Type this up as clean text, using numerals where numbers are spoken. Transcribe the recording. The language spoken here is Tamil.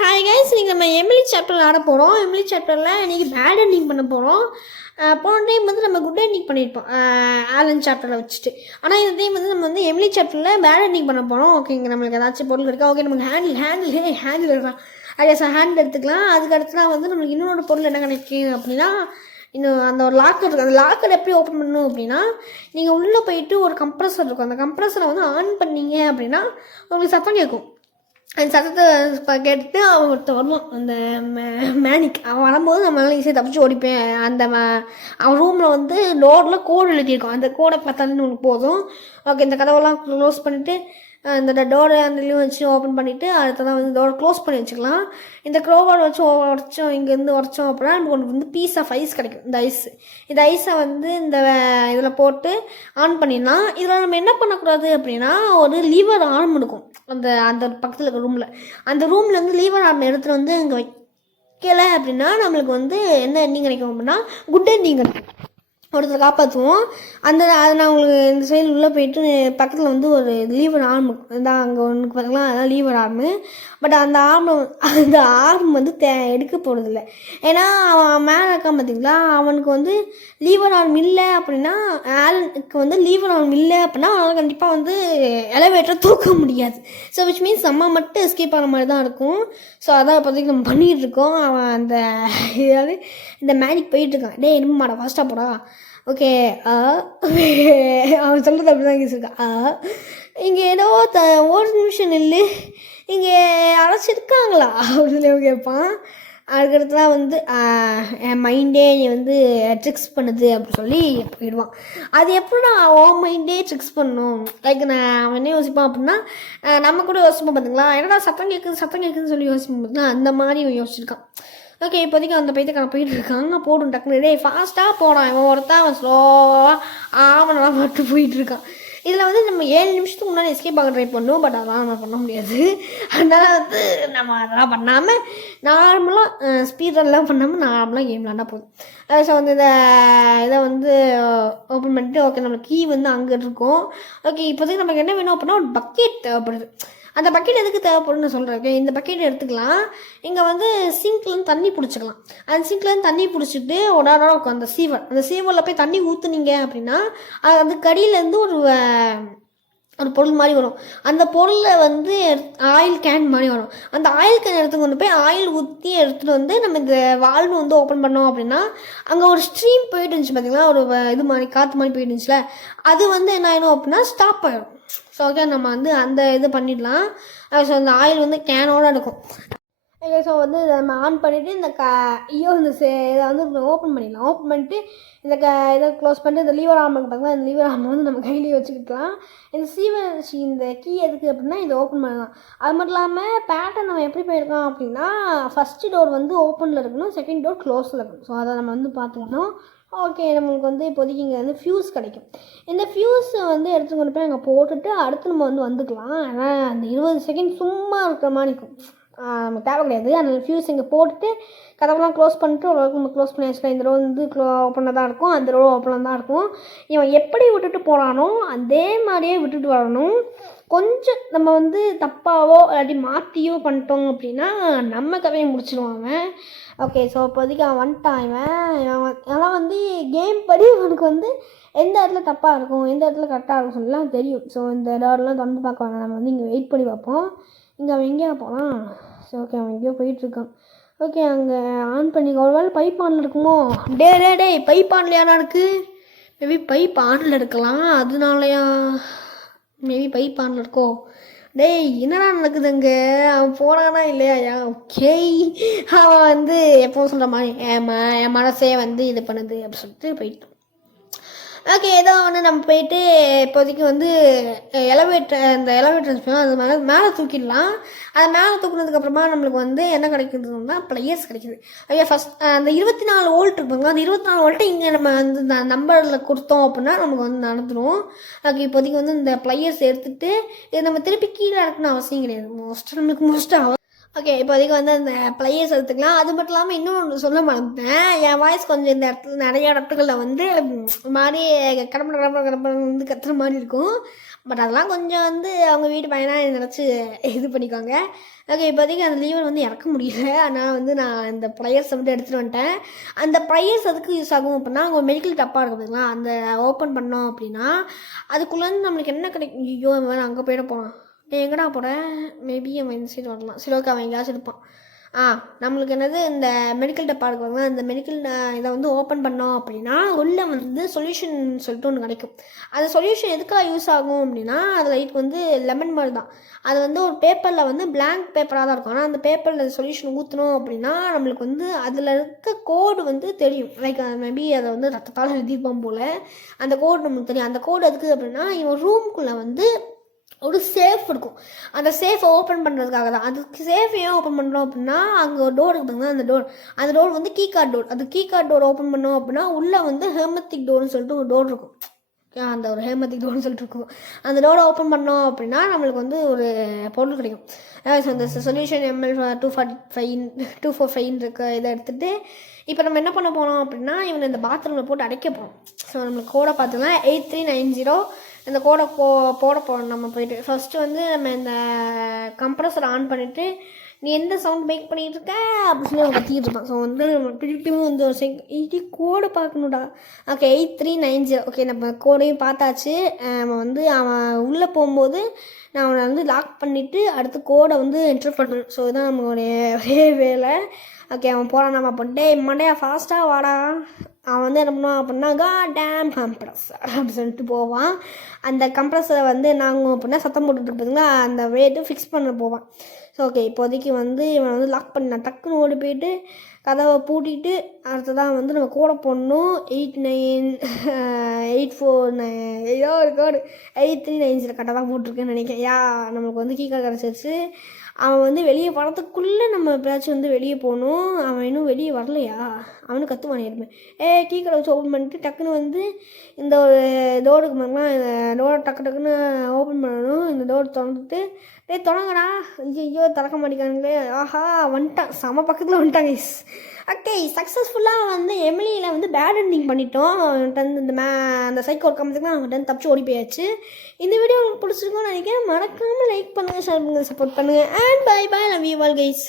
ஹாய் கைஸ், இன்றைக்கி நம்ம எமிலி சாப்டர் ஆட போகிறோம். எமிலி சாப்டரில் இன்றைக்கி பேட் எண்டிங் பண்ண போகிறோம். போன டைம் வந்து நம்ம குட் எண்டிங் பண்ணியிருப்போம் ஆலன் சாப்டரில் வச்சுட்டு. ஆனால் இந்த டைம் வந்து நம்ம வந்து எமிலி சாப்டரில் பேட் எண்டிங் பண்ண போகிறோம். ஓகேங்க, நம்மளுக்கு ஏதாச்சும் பொருள் இருக்கா? ஓகே, நமக்கு ஹேண்டில் இருக்கலாம். அதே சார் ஹேண்டில் எடுத்துக்கலாம். அதுக்கு அடுத்துலாம் வந்து நம்மளுக்கு இன்னொரு பொருள் என்ன கிடைக்கும் அப்படின்னா, இன்னும் அந்த ஒரு லாக்கர் இருக்குது. அந்த லாக்கர் எப்படி ஓப்பன் பண்ணணும் அப்படின்னா, நீங்கள் உள்ளே போயிட்டு ஒரு கம்ப்ரஸர் இருக்கும். அந்த கம்ப்ரஸரை வந்து ஆன் பண்ணீங்க அப்படின்னா உங்களுக்கு சத்தம் கேட்கும். அந்த சத்தத்தை கேட்டுட்டு அவன் ஒருத்தர் வருவான், அந்த மேனிக். அவன் வரும்போது நம்மளால ஈஸியாக தப்பிச்சு ஓடிப்பேன். அந்த அவன் ரூமில் வந்து டோரில் கோடு எழுதியிருக்கோம். அந்த கோடை பார்த்தாலும் உங்களுக்கு போதும். ஓகே, இந்த கதவெல்லாம் க்ளோஸ் பண்ணிவிட்டு இந்த டோரை அந்தலையும் வச்சு ஓப்பன் பண்ணிவிட்டு அடுத்ததான் வந்து டோரை க்ளோஸ் பண்ணி வச்சுக்கலாம். இந்த க்ரோவால் வச்சு உடச்சோம், இங்கேருந்து உடச்சோம் அப்படின்னா நமக்கு ஒன்று வந்து பீஸ் ஆஃப் ஐஸ் கிடைக்கும். இந்த ஐஸை வந்து இந்த இதில் போட்டு ஆன் பண்ணிடலாம். இதில் நம்ம என்ன பண்ணக்கூடாது அப்படின்னா, ஒரு லீவர் ஆர்ம் இருக்கும் அந்த அந்த பக்கத்தில் இருக்கிற ரூமில். அந்த ரூம்லேருந்து லீவர் ஆர்ம் எடுத்துகிட்டு வந்து இங்கே வைக்கலை அப்படின்னா நம்மளுக்கு வந்து என்ன எண்டிங் கிடைக்கும் அப்படின்னா குட் எண்டிங் கிடைக்கும். ஒருத்தர் காப்பாற்றுவோம். அதை நான் உங்களுக்கு இந்த சைடு உள்ளே போயிட்டு பக்கத்தில் வந்து ஒரு லீவர் ஆர்ம் தான் அங்கே ஒன்று பார்த்தீங்களா, அதான் லீவர் ஆர்மு. பட் அந்த ஆர்ம் வந்து எடுக்க போகிறதில்ல. ஏன்னா அவன் மேலே இருக்கான் பார்த்தீங்களா, அவனுக்கு வந்து லீவர் ஆர்ம் இல்லை அப்படின்னா, ஆலனுக்கு வந்து லீவர் ஆர்ம் இல்லை அப்படின்னா அவனால் கண்டிப்பாக வந்து எலவேட்டரை தூக்க முடியாது. ஸோ விச் மீன்ஸ் நம்ம மட்டும் எஸ்கேப் ஆகிற மாதிரி தான் இருக்கும். ஸோ அதான் இப்போதைக்கு நம்ம பண்ணிகிட்டு இருக்கோம். அவன் அந்த இதாவது இந்த மேனிக் போயிட்டுருக்கான். டே இரும்ப மாடா ஃபாஸ்ட்டாக போடா. ஓகே, அவன் சொல்கிறது அப்படி தான் கேசிருக்கா. இங்கே ஏதோ ஒரு நிமிஷம் இல்லை, இங்கே அழைச்சிருக்காங்களா அப்படின்னு கேட்பான். அதுக்கடுத்துலாம் வந்து என் மைண்டே நீ வந்து ட்ரிக்ஸ் பண்ணுது அப்படின்னு சொல்லி போயிடுவான். அது எப்படின்னா உன் மைண்டே ட்ரிக்ஸ் பண்ணணும். லைக் அவன் என்ன யோசிப்பான் அப்படின்னா, நம்ம கூட யோசிப்போம் பார்த்தீங்களா, என்னடா சத்தம் கேட்குதுன்னு சொல்லி யோசிப்போம் பார்த்தீங்கன்னா, அந்த மாதிரி யோசிச்சிருக்கான். ஓகே, இப்போதைக்கு அந்த பையத்துக்கான போயிட்டு இருக்காங்க. போடும் டக்குனு டே ஃபாஸ்ட்டாக போடான். இவன் ஒருத்தான் அவன் ஸ்லோவாக ஆவணெல்லாம் மட்டும் போயிட்டுருக்கான். இதில் வந்து நம்ம 7 நிமிஷத்துக்கு முன்னாடி எஸ்கேப் ஆக ட்ரை பண்ணுவோம். பட் அதெல்லாம் நம்ம பண்ண முடியாது. அதனால் வந்து நம்ம அதெல்லாம் பண்ணாமல் நார்மலாக ஸ்பீட் ரன்லாம் பண்ணாமல் நார்மலாக கேம் விளாண்டா போதும். ஸோ வந்து இதை வந்து ஓப்பன் பண்ணிட்டு ஓகே, நம்ம கீ வந்து அங்கே இருக்கும். ஓகே, இப்போதைக்கு நமக்கு என்ன வேணும் அப்படின்னா ஒரு பக்கெட் தேவைப்படுது. அந்த பக்கெட் எதுக்கு தேவைப்படுன்னு சொல்கிறேன். இந்த பக்கெட் எடுத்துக்கலாம். இங்கே வந்து சிங்க்லேருந்து தண்ணி பிடிச்சிக்கலாம். அந்த சிங்க்லேருந்து தண்ணி பிடிச்சிட்டு உடாடா இருக்கும் அந்த சீவரில் போய் தண்ணி ஊற்றுனீங்க அப்படின்னா அது கடியிலேருந்து ஒரு பொருள் மாதிரி வரும். அந்த பொருளை வந்து ஆயில் கேன் மாதிரி வரும். அந்த ஆயில் கேன் எடுத்து கொண்டு போய் ஆயில் ஊற்றி எடுத்துகிட்டு வந்து நம்ம இந்த வால்வு வந்து ஓப்பன் பண்ணோம் அப்படின்னா அங்கே ஒரு ஸ்ட்ரீம் போயிட்டு இருந்துச்சு பார்த்தீங்களா, ஒரு இது மாதிரி காற்று மாதிரி போயிட்டு இருந்துச்சுல, அது வந்து என்ன ஆயிடும் அப்படின்னா ஸ்டாப் ஆகிடும். ஸோ ஓகே, நம்ம வந்து அந்த இது பண்ணிடலாம். ஸோ அந்த ஆயில் வந்து கேனோடு இருக்கும். ஓகே, ஸோ வந்து இதை நம்ம ஆன் பண்ணிவிட்டு இந்த இதை வந்து ஓப்பன் பண்ணிடலாம். ஓப்பன் பண்ணிட்டு இந்த இதை க்ளோஸ் பண்ணிட்டு இந்த லீவர் ஆர்ம் பார்த்திங்கன்னா, இந்த லீவர் ஆர்ம் வந்து நம்ம கையிலேயே வச்சுக்கிட்டலாம். இந்த கீ எதுக்கு அப்படின்னா இதை ஓப்பன் பண்ணலாம். அது மட்டும் இல்லாமல் பேட்டர்ன் நம்ம எப்படி போயிருக்கோம் அப்படின்னா, ஃபஸ்ட்டு டோர் வந்து ஓப்பனில் இருக்கணும், செகண்ட் டோர் க்ளோஸில் இருக்கணும். ஸோ அதை நம்ம வந்து பார்த்துக்கணும். ஓகே, நம்மளுக்கு வந்து இப்போதைக்கு இங்கே வந்து ஃப்யூஸ் கிடைக்கும். இந்த ஃப்யூஸை வந்து எடுத்து கொண்டு போய் அங்கே போட்டுட்டு அடுத்து நம்ம வந்துக்கலாம். ஆனால் அந்த 20 செகண்ட் சும்மா இருக்கிற மாதிரி இருக்கும், நமக்கு தேவை கிடையாது. அந்த ஃப்யூஸ் இங்கே போட்டுட்டு கதவெல்லாம் க்ளோஸ் பண்ணிட்டு ஓரளவுக்கு நம்ம க்ளோஸ் பண்ணி வச்சுக்கலாம். இந்த ரோ வந்து ஓப்பனில் தான் இருக்கும், அந்த ரோ ஓப்பனில் தான் இருக்கும். இவன் எப்படி விட்டுட்டு போகிறானோ அதே மாதிரியே விட்டுட்டு வரணும். கொஞ்சம் நம்ம வந்து தப்பாவோ இல்லாட்டி மாற்றியோ பண்ணிட்டோம் அப்படின்னா நம்ம கதையை முடிச்சிடுவாங்க. ஓகே, ஸோ இப்போதைக்கு அவன் வந்துட்டான். ஆனால் வந்து கேம் படி அவனுக்கு வந்து எந்த இடத்துல தப்பாக இருக்கும், எந்த இடத்துல கரெக்டாக இருக்கும் சொல்லலாம் தெரியும். ஸோ இந்த டோர்லாம் திறந்து பார்க்க வேணாம், நம்ம வந்து இங்கே வெயிட் பண்ணி பார்ப்போம். இங்கே அவன் எங்கேயா போகலாம். ஸோ ஓகே, அவன் எங்கேயோ போயிட்டுருக்கான். ஓகே, அங்கே ஆன் பண்ணி ஒரு வேளை பைப் ஆனில் இருக்குமோ. டே பைப் ஆன்லையானா இருக்குது. மேபி பைப் ஆனில் இருக்கலாம், அதனாலயா மேபி பைப் ஆனில் இருக்கோ. டேய் என்னடா நடக்குது அங்கே, அவன் போனானா இல்லையா? ஓகே, அவன் வந்து எப்போவும் சொல்கிற மாதிரி என் மனசே வந்து இது பண்ணுது அப்படின்னு சொல்லிட்டு போயிட்டான். ஓகே, ஏதோ ஒன்று நம்ம போயிட்டு இப்போதைக்கு வந்து இந்த எலவேட்டர் அது மேலே தூக்கிடலாம். அதை மேலே தூக்குனதுக்கப்புறமா நம்மளுக்கு வந்து என்ன கிடைக்குதுன்னா ப்ளையர்ஸ் கிடைக்குது. ஐயா ஃபஸ்ட் அந்த 24 வோல்ட் இருப்பாங்க, அந்த 24 வோல்ட்டு இங்கே நம்ம வந்து இந்த நம்பரில் கொடுத்தோம் அப்படின்னா நமக்கு வந்து நடந்துடும். ஓகே, இப்போதைக்கு வந்து இந்த ப்ளையர்ஸ் எடுத்துகிட்டு இது நம்ம திருப்பி கீழே இருக்குன்னு அவசியம் கிடையாது. நம்மளுக்கு ஓகே, இப்போதைக்கு வந்து அந்த ப்ளேயர்ஸ் எடுத்துக்கலாம். அது மட்டும் இல்லாமல் இன்னொன்று சொல்ல மறந்துட்டேன். என் வாய்ஸ் கொஞ்சம் இந்த இடத்துல நிறைய இடத்துகளில் வந்து ஒரு மாதிரி கடம்பட கடம்பட கடம்பட வந்து கத்துற மாதிரி இருக்கும். பட் அதெல்லாம் கொஞ்சம் வந்து அவங்க வீட்டு பையனாக நினச்சி இது பண்ணிக்கோங்க. ஓகே, இப்போதைக்கு அந்த லீவர் வந்து இறக்க முடியல. அதனால் வந்து நான் இந்த ப்ளேயர்ஸை வந்து எடுத்துகிட்டு வந்துட்டேன். அந்த ப்ளேயர்ஸ் எதுக்கு யூஸ் ஆகும் அப்படின்னா, அவங்க மெடிக்கல் டப்பாக இருக்கும் பார்த்தீங்களா, அந்த ஓப்பன் பண்ணோம் அப்படின்னா அதுக்குள்ளேருந்து நம்மளுக்கு என்ன கிடைக்கும். ஐயோ அவன் அங்கே போயிட போகிறான். எங்கடா போகிறேன்? மேபி அவன் இந்த சைடு வரலாம். சரி ஓகே, அவன் எங்கேயாச்சும் இருப்பான். நம்மளுக்கு என்னது இந்த மெடிக்கல் டப்பா இருக்குவாங்க, அந்த மெடிக்கல் இதை வந்து ஓப்பன் பண்ணோம் அப்படின்னா உள்ளே வந்து சொல்யூஷன் சொல்லிட்டு ஒன்று கிடைக்கும். அந்த சொல்யூஷன் எதுக்காக யூஸ் ஆகும் அப்படின்னா, அது லைட் வந்து லெமன் மாதிரி தான். அது வந்து ஒரு பேப்பரில் வந்து பிளாங்க் பேப்பராக தான் இருக்கும். ஆனால் அந்த பேப்பரில் சொல்யூஷன் ஊற்றணும் அப்படின்னா நம்மளுக்கு வந்து அதில் இருக்க கோடு வந்து தெரியும். லைக் மேபி அதை வந்து ரத்தத்தால் எழுதியிருப்போம் போல். அந்த கோடு நம்மளுக்கு தெரியும். அந்த கோடு எதுக்கு அப்படின்னா, இவன் ரூம்குள்ளே வந்து ஒரு சேஃப் இருக்கும். அந்த சேஃபை ஓப்பன் பண்ணுறதுக்காக தான். அதுக்கு சேஃப் ஏன் ஓப்பன் பண்ணுறோம் அப்படின்னா, அங்கே ஒரு டோர் இருக்குதுங்க. அந்த டோர் வந்து கீ கார்டு டோர். அது கீ கார்டு டோர் ஓப்பன் பண்ணோம் அப்படின்னா உள்ளே வந்து ஹெர்மெத்திக் டோர்னு சொல்லிட்டு ஒரு டோர் இருக்கும். அந்த ஒரு ஹெர்மெத்திக் டோர்னு சொல்லிட்டு இருக்கும். அந்த டோரை ஓப்பன் பண்ணோம் அப்படின்னா நம்மளுக்கு வந்து ஒரு பொருள் கிடைக்கும். அந்த சொல்யூஷன் ML 245 இருக்க இதை எடுத்துகிட்டு இப்போ நம்ம என்ன பண்ண போகிறோம் அப்படின்னா, இவனை இந்த பாத்ரூமில் போட்டு அடைக்க போகிறோம். ஸோ நம்மளுக்கு கோடை பார்த்தோம்னா 8390 இந்த கோடை போட போகிறோம். நம்ம போயிட்டு ஃபஸ்ட்டு வந்து நம்ம இந்த கம்ப்ரஸர் ஆன் பண்ணிவிட்டு, நீ எந்த சவுண்ட் மேக் பண்ணிகிட்டு இருக்க அப்படின்னு சொல்லி அவன் கத்திக்கிட்டு இருப்பான். ஸோ வந்து நம்ம திருப்பியும் வந்து ஒரு கோடை பார்க்கணுடா. ஓகே, 8390. ஓகே, நம்ம கோடையும் பார்த்தாச்சு. நம்ம வந்து அவன் உள்ளே போகும்போது நான் அவனை வந்து லாக் பண்ணிவிட்டு அடுத்து கோடை வந்து என்ட்ரு பண்ணணும். ஸோ இதுதான் நம்மளுடைய ஒரே வேலை. ஓகே, அவன் போகிறான். நம்ம பண்ணிட்டே மண்டையா ஃபாஸ்ட்டாக வாடா. அவன் வந்து என்ன பண்ணுவான் அப்படின்னா, டேம் கம்ப்ரஸர் அப்படி சொல்லிட்டு போவான். அந்த கம்ப்ரஸரை வந்து நாங்கள் அப்படின்னா சத்தம் போட்டுட்டு பார்த்தீங்களா, அந்த ரேட்டு ஃபிக்ஸ் பண்ண போவான். ஸோ ஓகே, இப்போதைக்கு வந்து இவன் வந்து லாக் பண்ண டக்குன்னு ஓடி போயிட்டு கதவை பூட்டிட்டு அடுத்ததான் வந்து நம்ம கோடை போடணும். 8984 ஏதோ ஒரு கோடு 8390 கரெக்டாக தான் போட்டிருக்கேன்னு நினைக்கிறேன். நம்மளுக்கு வந்து கீ கார்டு கிடச்சிருச்சு. அவன் வந்து வெளியே வரதுக்குள்ளே நம்ம எப்பயாச்சும் வந்து வெளியே போகணும். அவன் இன்னும் வெளியே வரலையா? அவனும் கற்றுவான் ஏற்கனவே. கீ கடை வச்சு ஓப்பன் பண்ணிட்டு டக்குன்னு வந்து இந்த ஒரு டோருக்கு மாதிரிலாம் இந்த டோரை டக்குன்னு ஓப்பன் பண்ணணும். இந்த டோர் திறந்துட்டு தொடங்கடா. ஐயோ திறக்க மாட்டேங்கானுங்களே. ஆஹா வந்துட்டான், செம பக்கத்தில் வந்துட்டாங்க. ஓகே, சக்ஸஸ்ஃபுல்லாக வந்து எமிலியில் வந்து பேட் எண்டிங் பண்ணிட்டோம். அந்த சைக்கோ கம்பத்துக்கு அவங்ககிட்ட தப்பிச்சு ஓடி போயாச்சு. இந்த வீடியோ உங்களுக்கு பிடிச்சிருக்கும்னு நினைக்கிறேன். மறக்காமல் லைக் பண்ணுங்கள், ஷேர் பண்ணுங்கள், சப்போர்ட் பண்ணுங்கள். And bye bye, love you all guys.